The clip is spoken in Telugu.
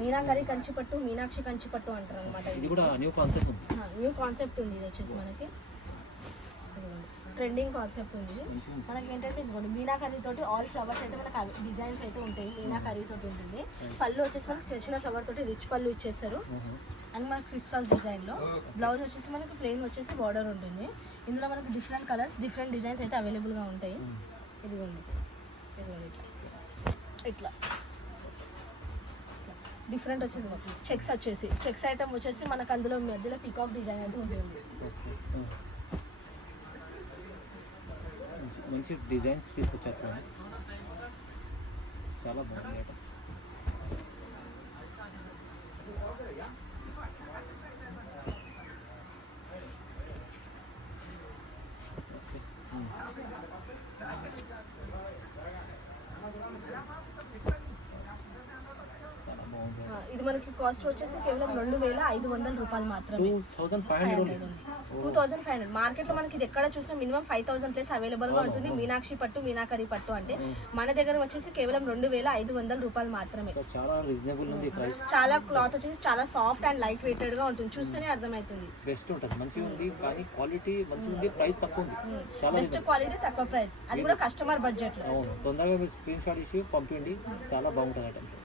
మీనాకరి కంచిపట్టు, మీనాక్షి కంచిపట్టు అంటారు అనమాట. ఇది కూడా న్యూ కాన్సెప్ట్ ఉంది. న్యూ కాన్సెప్ట్ ఉంది. ఇది వచ్చేసి మనకి ట్రెండింగ్ కాన్సెప్ట్ ఉంది. మనకి ఏంటంటే ఇదిగోండి మీనాకరీ తోటి ఆల్ ఫ్లవర్స్ అయితే మనకి డిజైన్స్ అయితే ఉంటాయి. మీనాకరీ తోటి ఉంటుంది. పళ్ళు వచ్చేసి మనకి చిన్న చిన్న ఫ్లవర్ తోటి రిచ్ పళ్ళు ఇచ్చేస్తారు. అండ్ మనకి క్రిస్టల్స్ డిజైన్లో బ్లౌజ్ వచ్చేసి మనకి ప్లెయిన్ వచ్చేసి బార్డర్ ఉంటుంది. ఇందులో మనకి డిఫరెంట్ కలర్స్, డిఫరెంట్ డిజైన్స్ అయితే అవైలబుల్గా ఉంటాయి. ఇదిగోండి ఇట్లా డిఫరెంట్ వచ్చేసి చెక్స్ ఐటమ్ వచ్చేసి మనకు అందులో మధ్యలో పికాక్ డిజైన్ అయితే ఉంటుంది. మంచి డిజైన్స్ తీసుకొచ్చారు, చాలా బాగుంది. ఇది మనకి కాస్ట్ వచ్చేసి కేవలం 2500 రూపాయలు మాత్రమే. 2500 మార్కెట్లో మనకి ఇది ఎక్కడ చూసినా మినిమం 5000 ప్లస్ అవైలబుల్ గా ఉంటుంది. మీనాక్షి పట్టు, మీనాకరీ పట్టు అంటే మన దగ్గర వచ్చేసి కేవలం 2500 రూపాయలు మాత్రమే. చాలా క్లాత్ వచ్చేసి చాలా సాఫ్ట్ అండ్ లైట్ వెయిటెడ్ గా ఉంటుంది. చూస్తేనే అర్థమవుతుంది. బెస్ట్ ఉంటుంది, మంచిగా ఉంది, కానీ క్వాలిటీ మంచిగా ఉంది, ప్రైస్ తక్కువ ఉంది. బెస్ట్ క్వాలిటీ తక్కువ ప్రైస్, అది కూడా కస్టమర్ బడ్జెట్ లో. తొందరగా మీరు స్క్రీన్ షాట్ ఇచ్చి పంపించండి, చాలా బాగుంటుంది ఐటమ్.